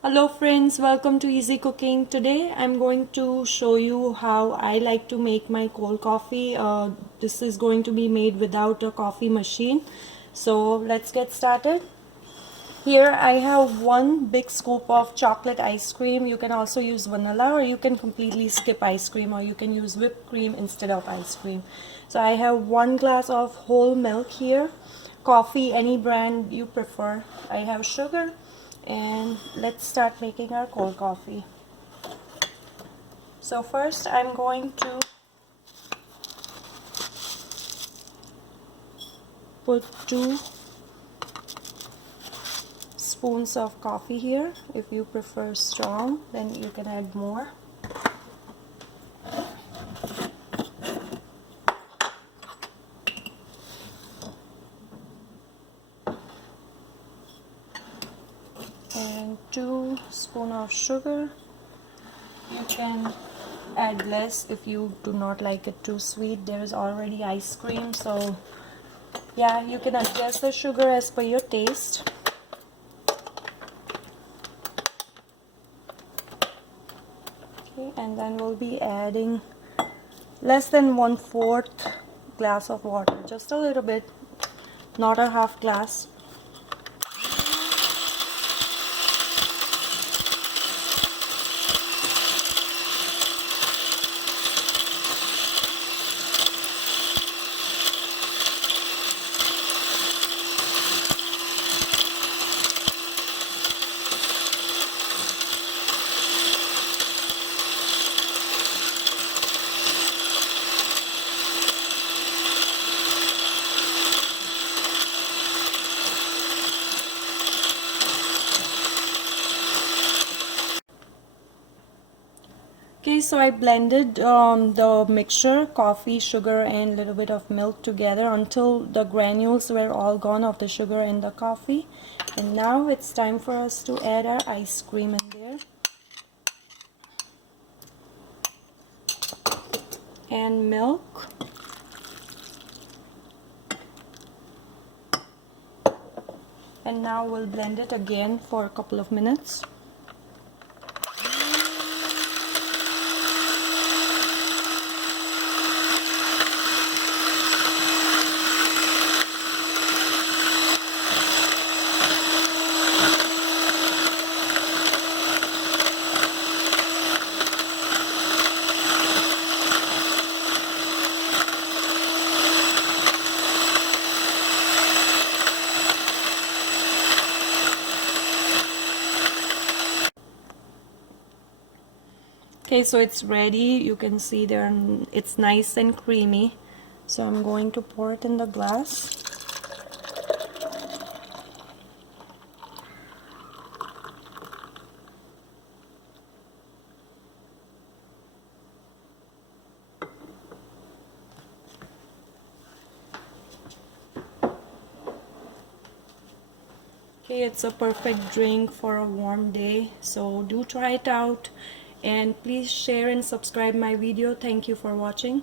Hello friends, welcome to Easy Cooking. Today I'm going to show you how I like to make my cold coffee. This is going to be made without a coffee machine. So let's get started. Here I have one big scoop of chocolate ice cream. You can also use vanilla, or you can completely skip ice cream, or you can use whipped cream instead of ice cream. So I have 1 glass of whole milk here, coffee, any brand you prefer. I have sugar, and let's start making our cold coffee. So first I'm going to put 2 spoons of coffee here. If you prefer strong, then you can add more. And 2 spoons of sugar. You can add less if you do not like it too sweet. There is already ice cream, so yeah, you can adjust the sugar as per your taste. Okay, and then we'll be adding less than 1/4 glass of water, just a little bit, not a half glass. Okay, so I blended the mixture, coffee, sugar, and a little bit of milk together until the granules were all gone of the sugar and the coffee. And now it's time for us to add our ice cream in there. And milk. And now we'll blend it again for a couple of minutes. Okay, so it's ready. You can see there it's nice and creamy. So I'm going to pour it in the glass. Okay, it's a perfect drink for a warm day. So do try it out, and please share and subscribe my video. Thank you for watching.